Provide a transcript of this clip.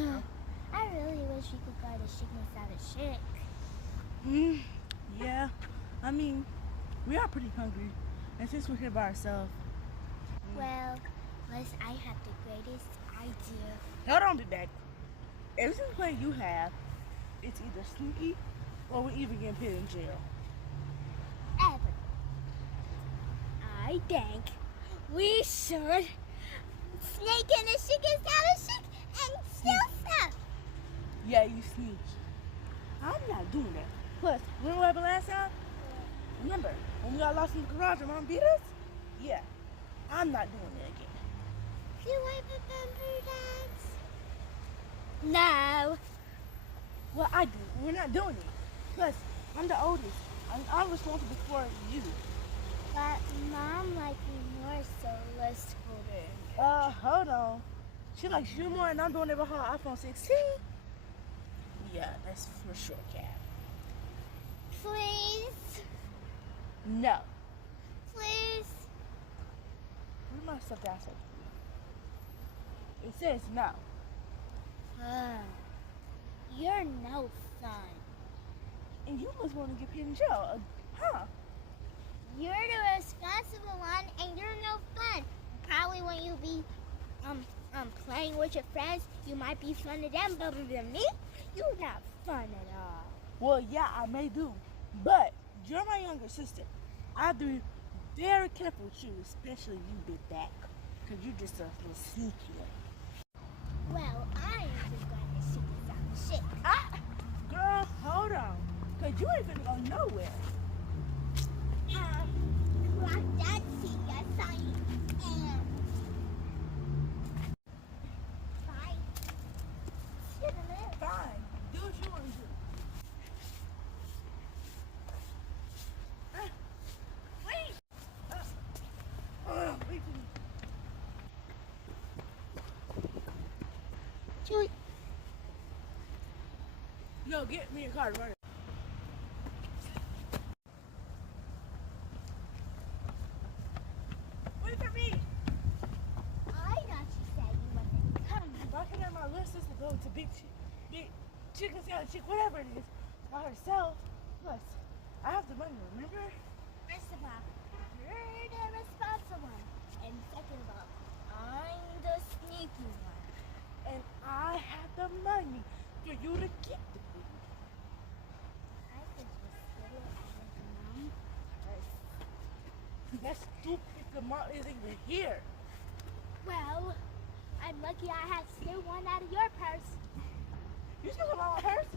I really wish we could go to Chicken Salad Chick. Yeah. I mean, we are pretty hungry. And since we're here by ourselves. Well, unless I have the greatest idea. Hold on, be back. Every single plan you have, it's either sneaky or we're even getting put in jail. Ever. I think we should sneak in the Chicken Salad Chick and steal stuff. Yeah, you sneak. I'm not doing that. Plus, remember what happened last time? Remember, when we got lost in the garage and Mom beat us? Yeah, I'm not doing it again. Do I remember that? No. Well, I do. We're not doing it. Plus, I'm the oldest. I'm responsible for you. But Mom likes me more, so let's hold her. Hold on. She likes you more and I'm doing it with her iPhone 16? Yeah, that's for sure, Cat. Please. No. Please. Where's my stuffed asshole? It says no. You're no fun. And you must want to get put in jail, huh? You're the responsible one, and you're no fun. Probably when you be playing with your friends, you might be fun to them, but to me, you're not fun at all. Well, yeah, I may do. But you're my younger sister. I have to be very careful with you, especially you, Big Back. Because you're just a little sneaky one. Well, I am just going to shoot this out of shit. Girl, hold on. Because you ain't finna go nowhere. Like that, see, yes, I am. Fine. Shit, live. Fine. Do what you want to do. Wait! Wait for me. Joey. Yo, get me a card, run it. Wait for me! I thought you said you wasn't coming. Rocking on my list is to go to Big Chicken Salad Chick, whatever it is, by herself. Plus, I have the money, remember? First of all, you're the responsible one. And second of all, I'm the sneaky one. And I have the money for you to get the food. I could just steal it out of Mom's purse. That's stupid. The mom isn't even here. Well, I'm lucky I had still one out of your purse. You still got my purse?